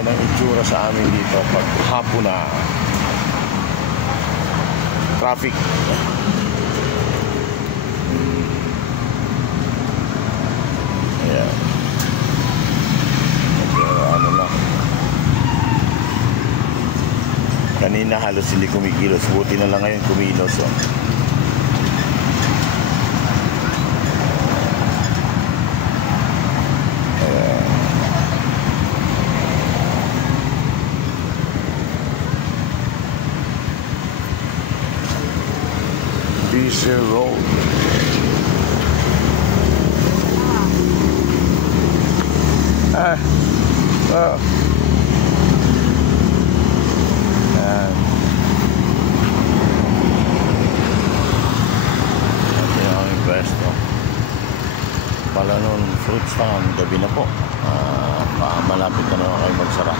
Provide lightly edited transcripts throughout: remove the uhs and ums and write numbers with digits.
Yan ang itsura sa amin dito pag hapon na. Traffic. Ayan. Pero ano na. Kanina halos hindi kumikilos. Buti na lang ngayon kumilos. Oh. Diesel Road. Ito yung aming pwesto. Palanon Fruits Farm. Gabi na po. Malapit na naman kayo magsara.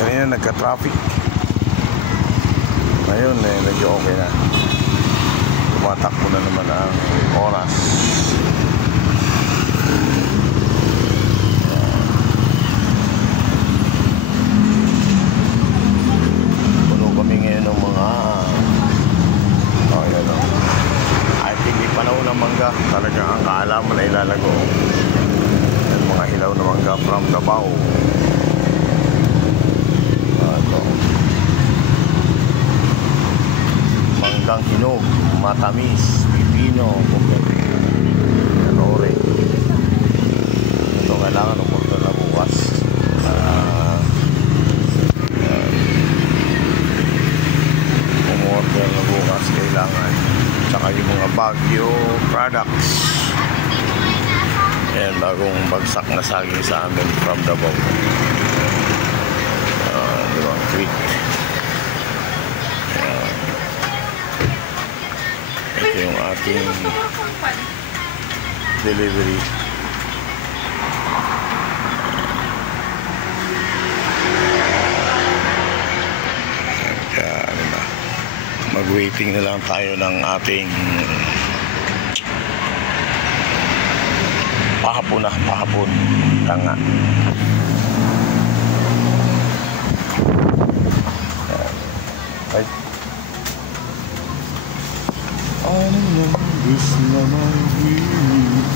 Kanina nagka-traffic. Ngayon medyo okay na. Tumatakbo na naman ang oras. Puno kami ngayon ng mga yan o. I think di panahon ng mangga. Talagang ang kaalaman na ilalago. Yan, mga hilaw na mangga from Davao. Manggang hinog, matamis, pipino, kanore. Ito kailangan umorder na bukas. Umorder na bukas kailangan. Tsaka yung mga Baguio products. Ayan, bagong bagsak na saging sa amin from Davao. Diwang Creek. Ito yung ating delivery. Kaya ano na, mag-waiting na lang tayo ng ating pahapon tanga. Ay, ano nangis na nangis,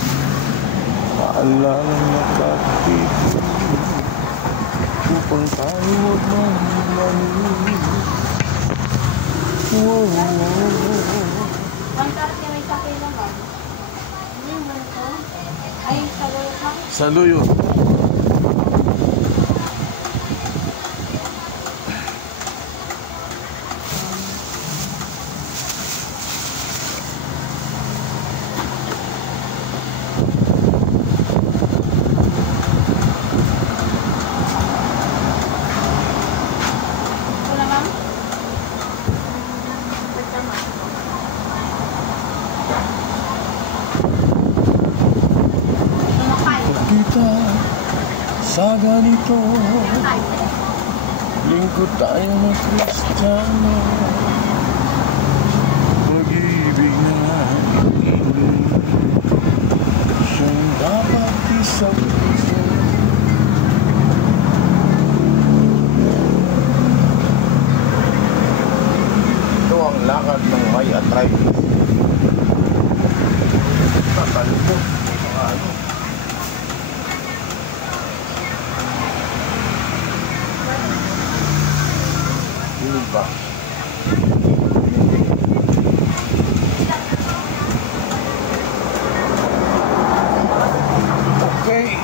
paalala nakatipid upang tayo huwag mangilanis. Wow, Ang tarap niya may sakay lang ba? Ano yung ito? Ay, saluyo ka? saluyo. Kita sa ganito, lingkod tayo ng Kristiyano, pag-ibig na siyang dapat isang puso. Ito ang lakad ng may arthritis. Tatalbog mga ano. Ba? Okay.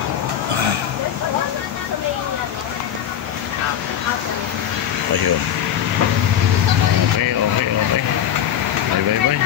Ayun. Okay. Bye.